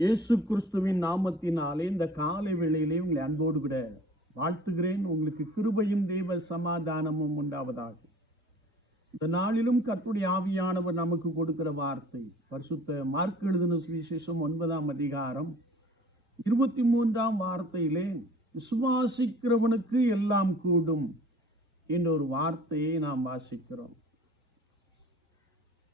இயேசு கிறிஸ்துவின் நாமத்தினாலே இந்த காலை வேளையிலே உங்களை அன்போடு கூட வாழ்த்துகிறேன். உங்களுக்கு கிருபையும் தேவ சமாதானமும் உண்டாவதாக. இந்த நாளிலும் கர்த்தருடைய ஆவியானவர் நமக்கு கொடுக்கிற வார்த்தை பரிசுத்த மார்க் எழுதின சுவிசேஷம் ஒன்பதாம் அதிகாரம் இருபத்தி மூன்றாம் வார்த்தையிலே விசுவாசிக்கிறவனுக்கு எல்லாம் கூடும் என்ற ஒரு வார்த்தையை நாம் வாசிக்கிறோம்.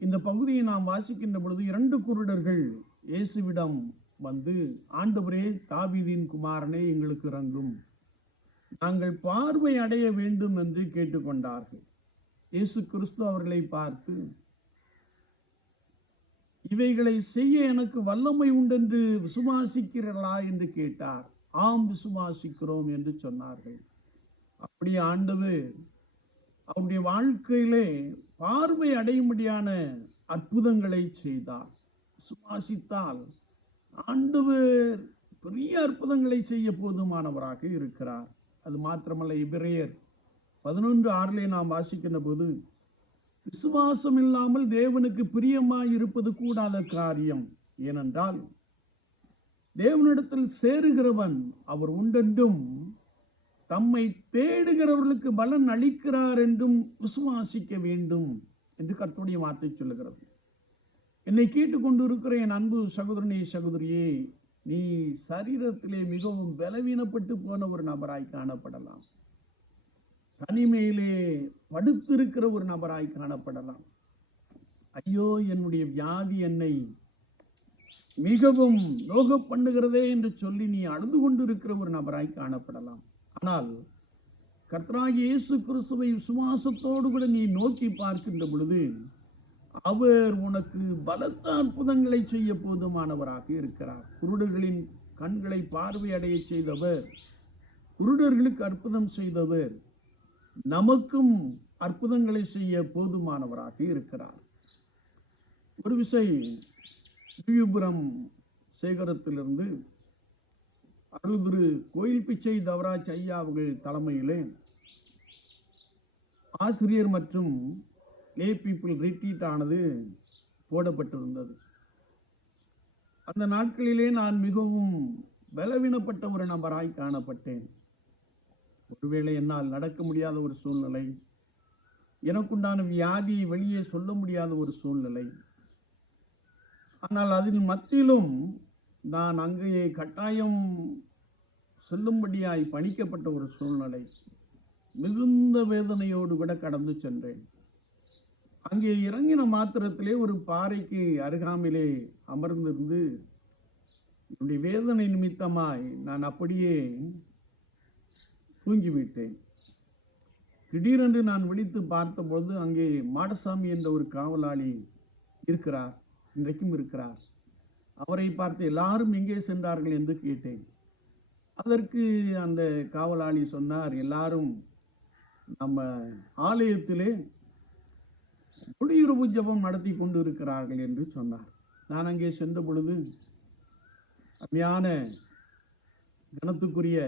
இந்த பகுதியை நாம் வாசிக்கின்ற பொழுது இரண்டு குருடர்கள் இயேசுவிடம் வந்து ஆண்டவரே தாவிதின் குமாரனே எங்களுக்கு இறங்கும் நாங்கள் பார்வை அடைய வேண்டும் என்று கேட்டுக்கொண்டார்கள். இயேசு கிறிஸ்து அவர்களை பார்த்து இவைகளை செய்ய எனக்கு வல்லமை உண்டென்று விசுவாசிக்கிறீர்களா? என்று கேட்டார். ஆம் விசுவாசிக்கிறோம் என்று சொன்னார்கள். அப்படி ஆண்டது அவருடைய வாழ்க்கையிலே பார்வை அடையும்படியான அற்புதங்களை செய்தார். சுவாசித்தால் ஆண்டவர் பெரிய அற்புதங்களை செய்ய போதுமானவராக இருக்கிறார். அது மாத்திரமல்ல இபிரேயர் பதினொன்று ஆறிலே நாம் வாசிக்கின்ற போது விசுவாசம் இல்லாமல் தேவனுக்கு பிரியமாய் இருப்பது கூடாத காரியம் ஏனென்றால் தேவனிடத்தில் சேருகிறவன் அவர் உண்டென்றும் தம்மை தேடுகிறவர்களுக்கு பலன் அளிக்கிறார் என்றும் விசுவாசிக்க வேண்டும் என்று கர்த்துடைய வார்த்தை சொல்லுகிறது. என்னை கேட்டுக்கொண்டிருக்கிற என் அன்பு சகோதரனே சகோதரியே நீ சரீரத்திலே மிகவும் பலவீனப்பட்டு போன ஒரு நபராய் காணப்படலாம். தனிமையிலே படுத்திருக்கிற ஒரு நபராய் காணப்படலாம். ஐயோ என்னுடைய வியாதி என்னை மிகவும் யோக பண்ணுகிறதே என்று சொல்லி நீ அழுது கொண்டிருக்கிற ஒரு நபராய் காணப்படலாம். ஆனால் கர்த்தராகி இயேசு கிறிஸ்துவை விசுவாசத்தோடு கூட நீ நோக்கி பார்க்கின்ற பொழுது அவர் உனக்கு பலத்த அற்புதங்களை செய்ய போதுமானவராக இருக்கிறார். குருடர்களின் கண்களை பார்வையடைய செய்தவர் குருடர்களுக்கு அற்புதம் செய்தவர் நமக்கும் அற்புதங்களை செய்ய போதுமானவராக இருக்கிறார். ஒரு விசை வியூபுரம் சேகரத்திலிருந்து அருள்திரு கோயில் பிச்சை தவராஜ் ஐயா அவர்கள் தலைமையிலே ஆசிரியர் மற்றும் லே பீப்புள் ரிட்ரீட் ஆனது போடப்பட்டிருந்தது. அந்த நாட்களிலே நான் மிகவும் பலவீனப்பட்ட ஒரு நபராய் காணப்பட்டேன். ஒருவேளை என்னால் நடக்க முடியாத ஒரு சூழ்நிலை எனக்குண்டான வியாதியை வெளியே சொல்ல முடியாத ஒரு சூழ்நிலை. ஆனால் அதில் மத்தியிலும் நான் அங்கே கட்டாயம் செல்லும்படியாய் பணிக்கப்பட்ட ஒரு சூழ்நிலை. மிகுந்த வேதனையோடு கூட கடந்து சென்றேன். அங்கே இறங்கின மாத்திரத்திலே ஒரு பாறைக்கு அருகாமையிலே அமர்ந்திருந்து என்னுடைய வேதனை நிமித்தமாய் நான் அப்படியே தூங்கிவிட்டேன். திடீரென்று நான் விழித்து பார்த்தபொழுது அங்கே மாடசாமி என்ற ஒரு காவலாளி இருக்கிறார் இன்றைக்கும் இருக்கிறார். அவரை பார்த்து எல்லாரும் எங்கே சென்றார்கள் என்று கேட்டேன். அதற்கு அந்த காவலாளி சொன்னார் எல்லாரும் நம்ம ஆலயத்திலே குடியுறவு ஜபம் நடத்தி கொண்டு இருக்கிறார்கள் என்று சொன்னார். நான் அங்கே சென்ற பொழுது அருமையான கனத்துக்குரிய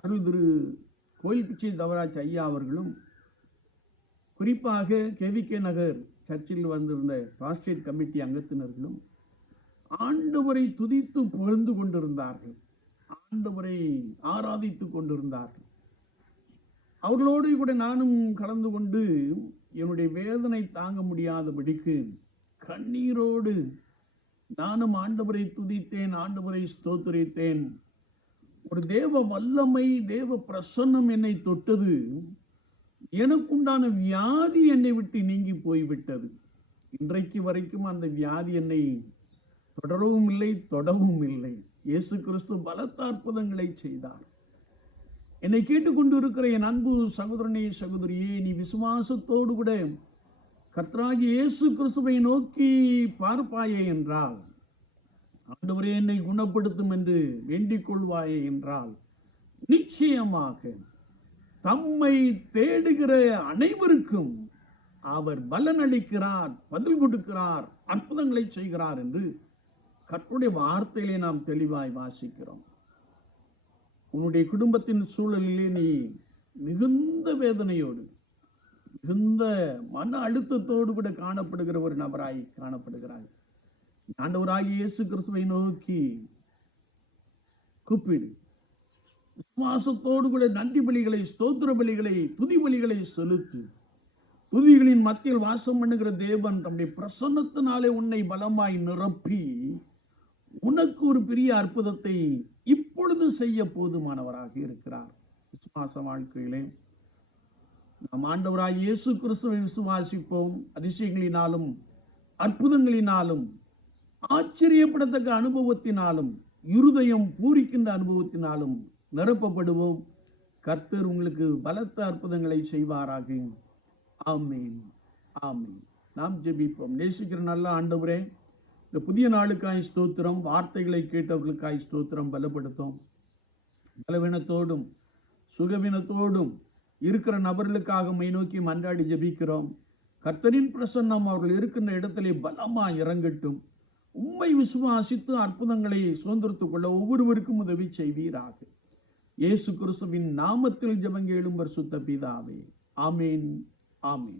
அருள் திரு கோயில் பிச்சை தவராஜ் ஐயா அவர்களும் குறிப்பாக கேவிகே நகர் சர்ச்சில் வந்திருந்த பாஸ்டேட் கமிட்டி அங்கத்தினர்களும் ஆண்டவரை துதித்து புகழ்ந்து கொண்டிருந்தார்கள். ஆண்டவரை ஆராதித்து கொண்டிருந்தார்கள். அவர்களோடு கூட நானும் கலந்து கொண்டு என்னுடைய வேதனை தாங்க முடியாதபடிக்கு கண்ணீரோடு நானும் ஆண்டவரை துதித்தேன் ஆண்டவரை ஸ்தோத்திரித்தேன். ஒரு தேவ வல்லமை தேவ பிரசன்னம் என்னை தொட்டது. எனக்குண்டான வியாதி என்னை விட்டு நீங்கி போய்விட்டது. இன்றைக்கு வரைக்கும் அந்த வியாதி என்னை தொடரவும் இல்லை தொடவும் இல்லை. இயேசு கிறிஸ்து பலத்த அற்புதங்களை செய்தார். என்னை கேட்டுக்கொண்டு இருக்கிற என் அன்பு சகோதரனே சகோதரியே நீ விசுவாசத்தோடு கூட கர்த்தராகி இயேசு கிறிஸ்துவை நோக்கி பார்ப்பாயே என்றால் ஆண்டவரே என்னை குணப்படுத்தும் என்று வேண்டிக் கொள்வாயே என்றால் நிச்சயமாக தம்மை தேடுகிற அனைவருக்கும் அவர் பலன் அளிக்கிறார் பதில் கொடுக்கிறார் அற்புதங்களை செய்கிறார் என்று கற்றுடைய வார்த்தையிலே நாம் தெளிவாய் வாசிக்கிறோம். உன்னுடைய குடும்பத்தின் சூழலிலே நீ மிகுந்த வேதனையோடு மிகுந்த மன அழுத்தத்தோடு கூட காணப்படுகிற ஒரு நபராய் காணப்படுகிறாய். ஆண்டவராகி இயேசு கிறிஸ்துவை நோக்கி கூப்பிடு. விசுவாசத்தோடு கூட நன்றி பலிகளை ஸ்தோத்திர பலிகளை துதி பலிகளை செலுத்து. துதிகளின் மத்தியில் வாசம் பண்ணுகிற தேவன் தம்முடைய பிரசன்னத்தினாலே உன்னை பலமாய் நிரப்பி உனக்கு ஒரு பெரிய அற்புதத்தை இப்பொழுது செய்ய போதுமானவராக இருக்கிறார். விசுவாச வாழ்க்கையிலே நாம் ஆண்டவராய் இயேசு கிறிஸ்துவை விசுவாசிப்போம். அதிசயங்களினாலும் அற்புதங்களினாலும் ஆச்சரியப்படத்தக்க அனுபவத்தினாலும் இருதயம் பூரிக்கின்ற அனுபவத்தினாலும் நிரப்பப்படுவோம். கர்த்தர் உங்களுக்கு பலத்த அற்புதங்களை செய்வாராக. ஆமீன். ஆமீன். நாம் ஜெபிப்போம். நேசிக்கிற நல்ல ஆண்டவரே இந்த புதிய நாளுக்காய் ஸ்தோத்திரம் வார்த்தைகளை கேட்டவர்களுக்காய் ஸ்தோத்திரம் பலப்படுத்தும். பலவீனத்தோடும் சுகவீனத்தோடும் இருக்கிற நபர்களுக்காக மை நோக்கி மன்றாடி ஜெபிக்கிறோம். கர்த்தரின் பிரசன்னம் அவர்கள் இருக்கின்ற இடத்திலே பலமாக இறங்கட்டும். உண்மை விசுவாசித்து அற்புதங்களை சுதந்திரத்துக் கொள்ள ஒவ்வொருவருக்கும் உதவி செய்வீராக. இயேசு கிறிஸ்துவின் நாமத்தில் ஜெபங்க எழும்பர் சுத்த பிதாவே. ஆமீன் ஆமீன்.